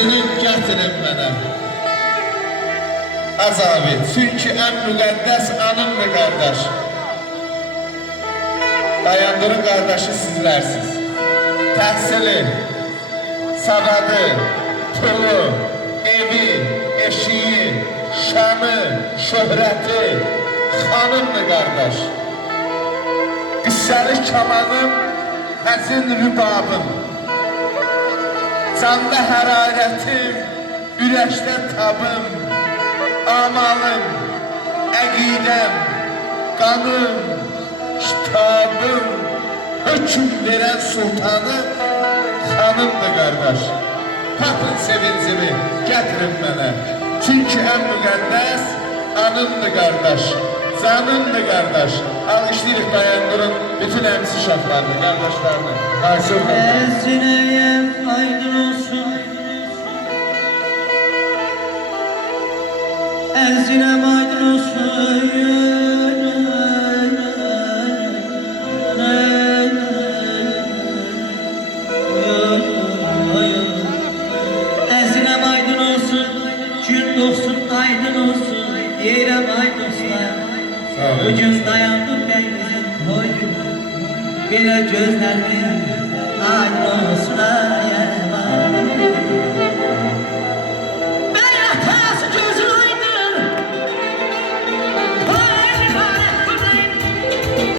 Özünü gətirin mənə. Azabi, çünki ən müqəddəs anımdır qardaş. Dayandırın qardaşı sizlərsiz. Təhsili, savadı, pulu, evi, eşiği, şanı, şöhrəti, xanımdır qardaş. Qüssəli kamanım, həzin rübabım. Canda hərarətim, ürəkdə tabım. Amalım, əqidəm, qanım, kitabım, hökm verən sultanım, xanımdır qardaş. Tapın sevincimi, gətirin mənə. Çünki ən müqəddəs anımdır qardaş, canımdır qardaş. Alqışlayırıq, dayandırın bütün əmsi şahlarını, qardaşlarını. Əzinəyəm aydın olsun, Əzinəm aydın olsun. Əzinəm aydın olsun, gün doğsun aydın olsun. Deyirəm ay dostlar, bugün dayandım ben bizim toy günü. Belə gözlərim aydın olsun ay.